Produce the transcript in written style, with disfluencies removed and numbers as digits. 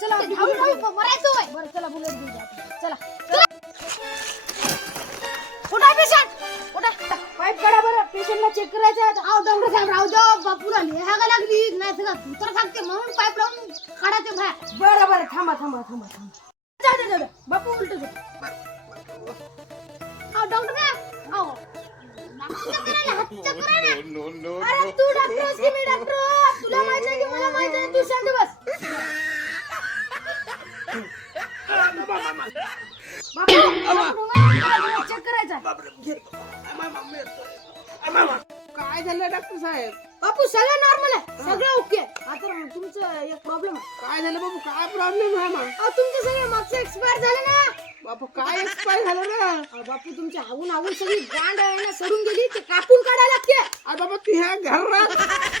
चला मरायचं बरं चला बुलेट घेऊन जा चला कुठं पेशंट कुठं पाईप काढा बरं पेशंटला चेक करायचं आहे आव डॉक्टर साहेब राहू द्या बापूला लिहायला लागली नाही सगळं धुतर सांगते म्हणून पाईप लावून काढायचे बाहेर बरं थांबा बापू उलट डॉक्टर साहेब आओ अरे तू डॉक्टर आहेस की मी डॉक्टर तुला माहित नाही की मला माहित आहे तू शांत बस चेक करायचा काय झालं डॉक्टर साहेब? बापू सगळं नॉर्मल आहे सगळं ओके आता तुमचं एक प्रॉब्लेम आहे काय झालं बाबू? काय प्रॉब्लेम आहे मग? तुमचे सगळे मागचं एक्सपायर झाले ना बापू काय एक्सपायर झालं ना? बापू तुमच्या हावून सगळी गांड आहे ना सडून गेली ते कापून काढायला लागते अरे बाबा तू ह्या घरात